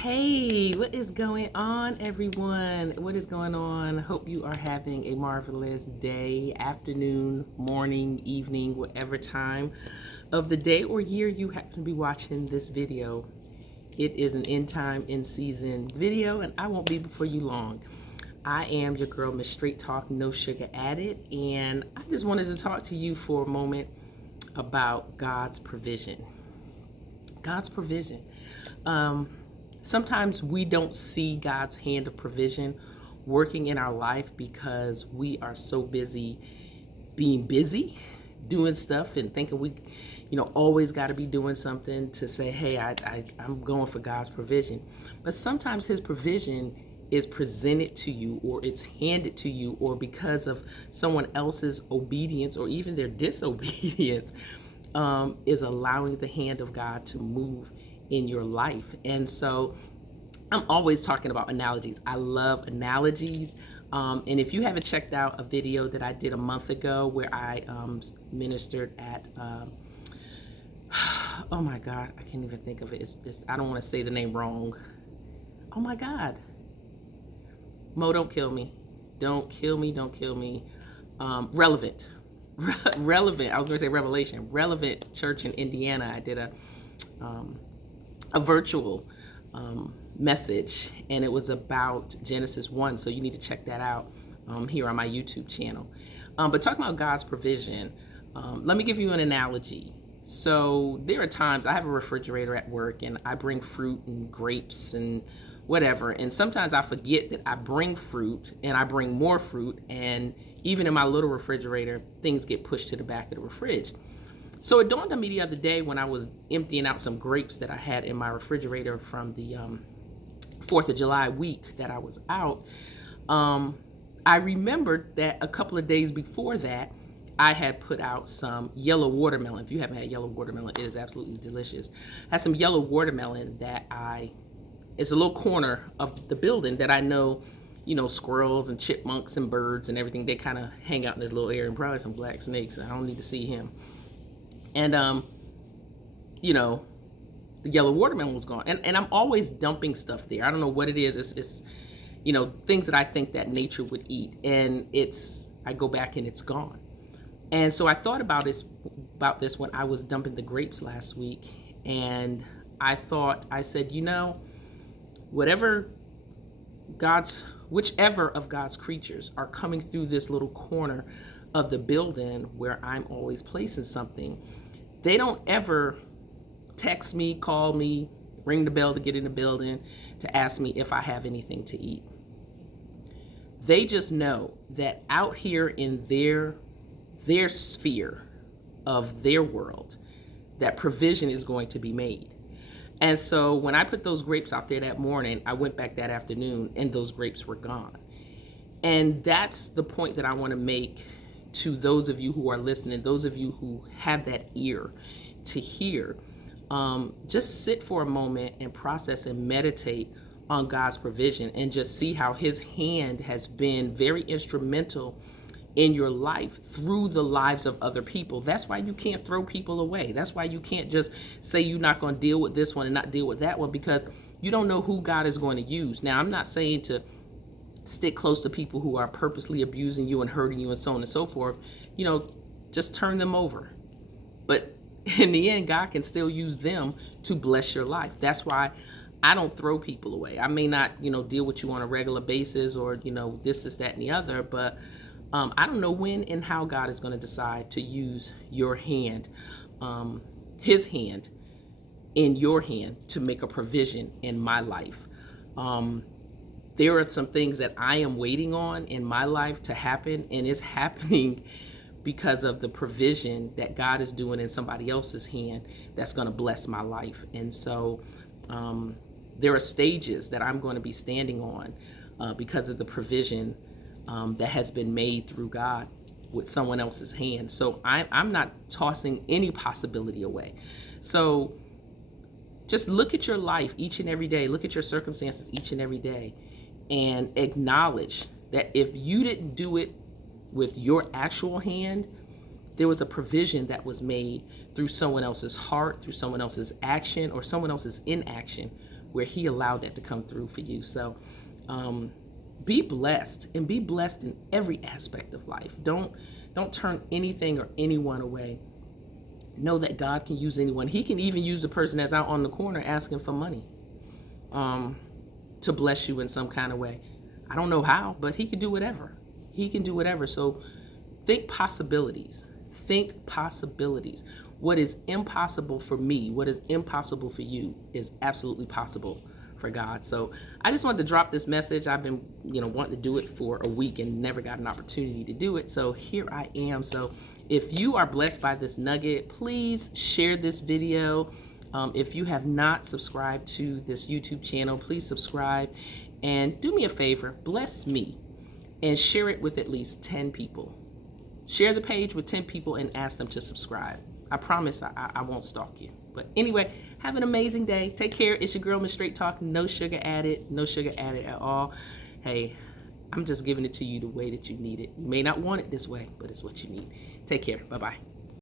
Hey, what is going on, everyone? What is going on? Hope you are having a marvelous day, afternoon, morning, evening, whatever time of the day or year you happen to be watching this video. It is an in time, in season video, and I won't be before you long. I am your girl, Miss Straight Talk, No Sugar Added, and I just wanted to talk to you for a moment about God's provision. God's provision. Sometimes we don't see God's hand of provision working in our life because we are so busy being busy, doing stuff and thinking we, always got to be doing something to say, hey, I'm going for God's provision. But sometimes his provision is presented to you, or it's handed to you, or because of someone else's obedience or even their disobedience, is allowing the hand of God to move in your life. And so I'm always talking about analogies. I love analogies. And if you haven't checked out a video that I did a month ago where I ministered at, oh my God, I can't even think of it. I don't want to say the name wrong. Oh my God. Mo, don't kill me. Don't kill me. Don't kill me. Relevant. Relevant. I was going to say Revelation. Relevant Church in Indiana. I did a virtual message, and it was about Genesis 1, so you need to check that out here on my YouTube channel. But talking about God's provision, let me give you an analogy. So there are times I have a refrigerator at work, and I bring fruit and grapes and whatever, and sometimes I forget that I bring fruit, and I bring more fruit, and even in my little refrigerator, things get pushed to the back of the fridge. So it dawned on me the other day when I was emptying out some grapes that I had in my refrigerator from the 4th of July week that I was out. I remembered that a couple of days before that, I had put out some yellow watermelon. If you haven't had yellow watermelon, it is absolutely delicious. I had some yellow watermelon that it's a little corner of the building that I know, squirrels and chipmunks and birds and everything, they kind of hang out in this little area, and probably some black snakes. I don't need to see him. And, the yellow watermelon was gone. And I'm always dumping stuff there. I don't know what it is. It's things that I think that nature would eat. And I go back and it's gone. And so I thought about this when I was dumping the grapes last week. And I said, whichever of God's creatures are coming through this little corner of the building where I'm always placing something, they don't ever text me, call me, ring the bell to get in the building to ask me if I have anything to eat. They just know that out here in their sphere of their world, that provision is going to be made. And so when I put those grapes out there that morning, I went back that afternoon and those grapes were gone. And that's the point that I want to make to those of you who are listening, those of you who have that ear to hear. Just sit for a moment and process and meditate on God's provision and just see how his hand has been very instrumental in your life through the lives of other people. That's why you can't throw people away. That's why you can't just say you're not going to deal with this one and not deal with that one, because you don't know who God is going to use. Now, I'm not saying to stick close to people who are purposely abusing you and hurting you and so on and so forth. Just turn them over. But in the end, God can still use them to bless your life. That's why I don't throw people away. I may not, deal with you on a regular basis or, this, that, and the other, but I don't know when and how God is going to decide to use your hand, his hand in your hand to make a provision in my life. There are some things that I am waiting on in my life to happen, and it's happening because of the provision that God is doing in somebody else's hand that's going to bless my life. And so there are stages that I'm going to be standing on because of the provision that has been made through God with someone else's hand. So I'm not tossing any possibility away. So just look at your life each and every day. Look at your circumstances each and every day and acknowledge that if you didn't do it with your actual hand, there was a provision that was made through someone else's heart, through someone else's action, or someone else's inaction where he allowed that to come through for you. So be blessed, and be blessed in every aspect of life. Don't turn anything or anyone away. Know that God can use anyone. He can even use the person that's out on the corner asking for money to bless you in some kind of way. I don't know how, but he can do whatever. He can do whatever. So think possibilities. Think possibilities. What is impossible for me, what is impossible for you, is absolutely possible for God. So I just wanted to drop this message. I've been, wanting to do it for a week and never got an opportunity to do it. So here I am. So if you are blessed by this nugget, please share this video. If you have not subscribed to this YouTube channel, please subscribe, and do me a favor, bless me and share it with at least 10 people. Share the page with 10 people and ask them to subscribe. I promise I won't stalk you. But anyway, have an amazing day. Take care. It's your girl, Miss Straight Talk. No sugar added. No sugar added at all. Hey, I'm just giving it to you the way that you need it. You may not want it this way, but it's what you need. Take care. Bye-bye.